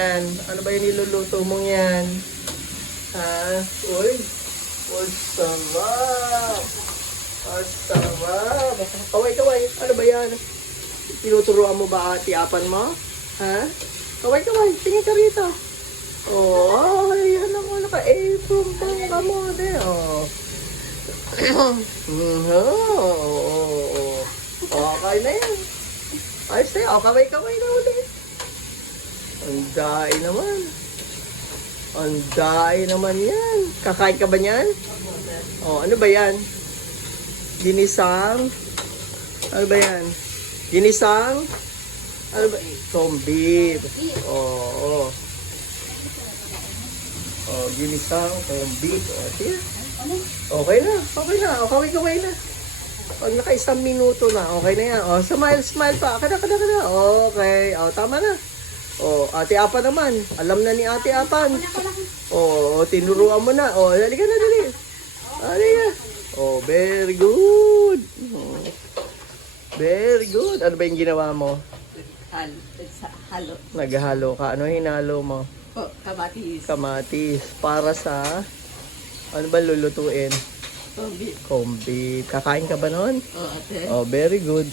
Yan. Ano ba yung niluluto mong yan? Ha? Uy! Uy, sarap! Ang sarap! Kaway-kaway! Ano ba yan? Tinuturuan mo ba ati-apan mo? Ha? Kaway-kaway! Tingin ka rito! Oh, ayan ako naka-apron pang kamote. Oh. Okay na yan. Ayos na yan. O, kaway-kaway na ulit. Ang dahi naman. Ang dahi naman yan. Kakain ka ba yan? O, ano ba yan? Ginisang? Ano ba yan? Ginisang? Ano ba? Combi. Oo. Oh, ginisang combi. O, siya. Okay na. Okay na. O, kaway-kaway na. Pag naka-1 minuto na, okay na yan. O, smile pa. Kada. Okay. O, tama na. O, Ate Apan naman. Alam na ni Ate Apan. O, tinuruan mo na. O, halika na, dali. Halika. O, very good. Very good. Ano ba yung ginawa mo? Halo. Naghalo ka. Ano hinalo mo? Oh, kamatis. Kamatis. Para sa, ano ba lulutuin? Kombi. Combi. Kakain ka ba nun? Oh, ate. Oh, very good.